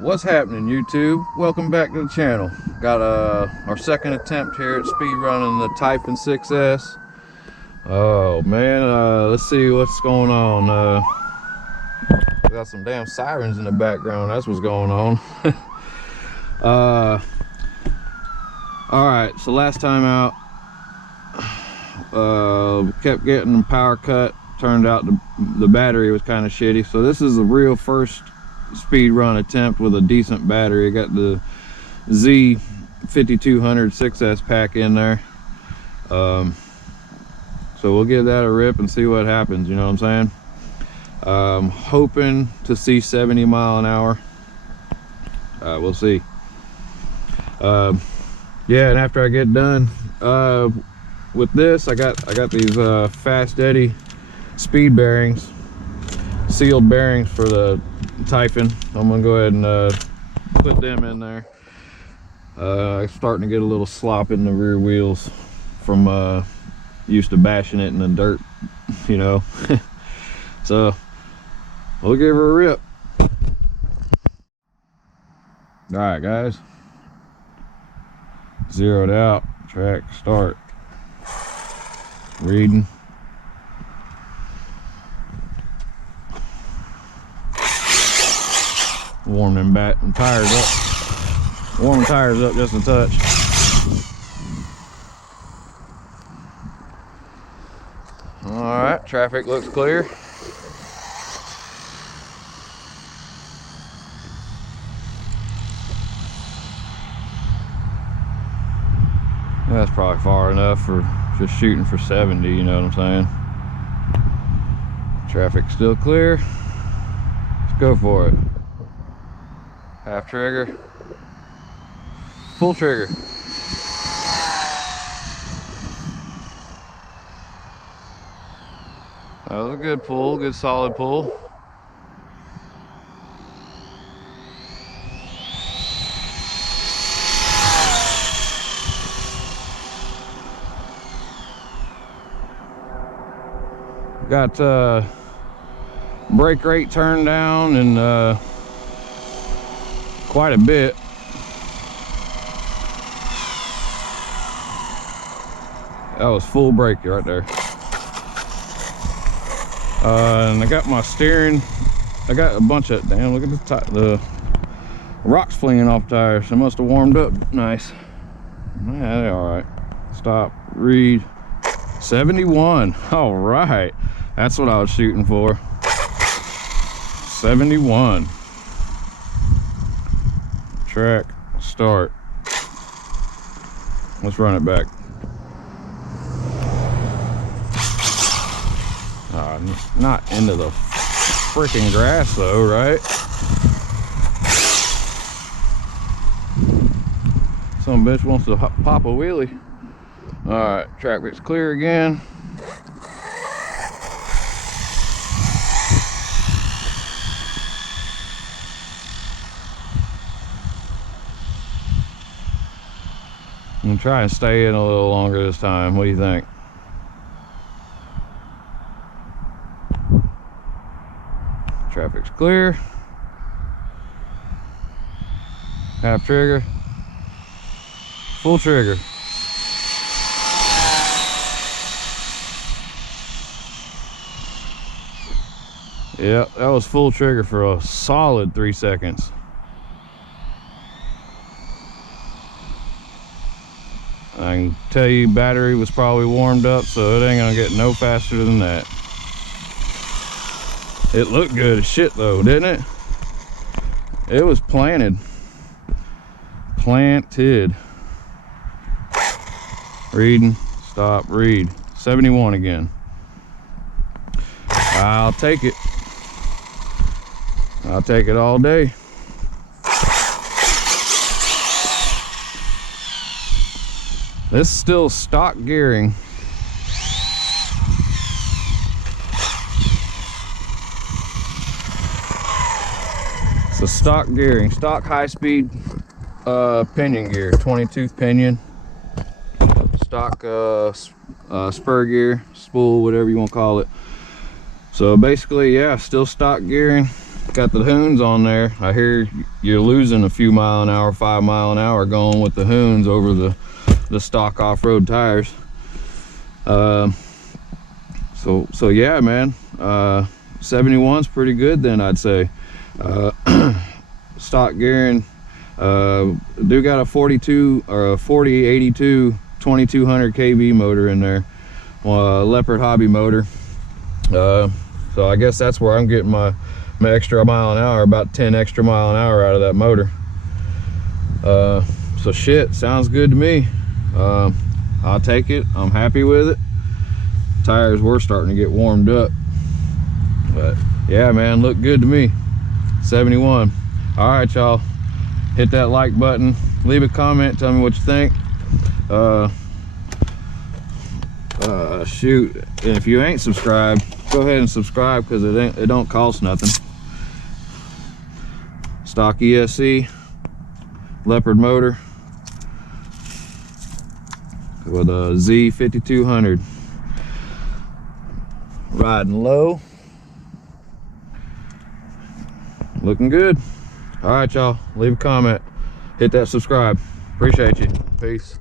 What's happening, YouTube? Welcome back to the channel. Got our second attempt here at speed running the Typhon 6S. Oh man, let's see what's going on. Got some damn sirens in the background. That's what's going on. All right, so last time out, kept getting power cut. Turned out the battery was kind of shitty. So this is the real first speed run attempt with a decent battery. I got the Z5200 6S pack in there. So we'll give that a rip and see what happens, you know what I'm saying? Hoping to see 70 mile an hour. We'll see. Yeah, and after I get done with this, I got these fast eddy speed bearings, sealed bearings for the Typhon. I'm gonna go ahead and put them in there. Starting to get a little slop in the rear wheels from used to bashing it in the dirt, you know. So we'll give her a rip. All right, guys. Zeroed out. Track start. Reading. Warm them back and tires up. Warm the tires up just a touch. All right, traffic looks clear. That's probably far enough for just shooting for 70, you know what I'm saying? Traffic's still clear. Let's go for it. Half trigger, full trigger. That was a good pull, good solid pull. Got brake rate turned down and quite a bit. That was full brake right there. And I got my steering. I got a bunch of, damn, look at the rocks flinging off tires. They must have warmed up nice. Yeah, they're all right. Stop, read. 71. All right, that's what I was shooting for. 71. Track start. Let's run it back. Not into the freaking grass though, right? Some bitch wants to pop a wheelie. All right, traffic's clear again. I'm gonna try and stay in a little longer this time. What do you think? Traffic's clear. Half trigger. Full trigger. Yeah, that was full trigger for a solid 3 seconds. I can tell you battery was probably warmed up, so it ain't gonna get no faster than that. It looked good as shit though, didn't it? It was planted. Planted. Reading, stop, read. 71 again. I'll take it. I'll take it all day. This is still stock gearing. It's a stock gearing, stock high speed pinion gear, 20-tooth pinion, stock spur gear, spool, whatever you want to call it. So basically, yeah, still stock gearing. got the Hoons on there. I hear you're losing a few mile an hour, 5 mile an hour going with the Hoons over the stock off-road tires. So yeah, man, 71's pretty good then, I'd say. Stock gearing, do got a 42 or a 4082 2200 kV motor in there, Leopard hobby motor. So I guess that's where I'm getting my extra mile an hour, about 10 extra mile an hour out of that motor. So shit, sounds good to me. I'll take it. I'm happy with it. Tires were starting to get warmed up, but yeah, man, look good to me. 71. All right, y'all, hit that like button, leave a comment, tell me what you think. Shoot, and if you ain't subscribed, go ahead and subscribe, because it don't cost nothing. Stock ESC Leopard motor with a Z5200, riding low, looking good. All right, y'all, leave a comment, hit that subscribe. Appreciate you. Peace.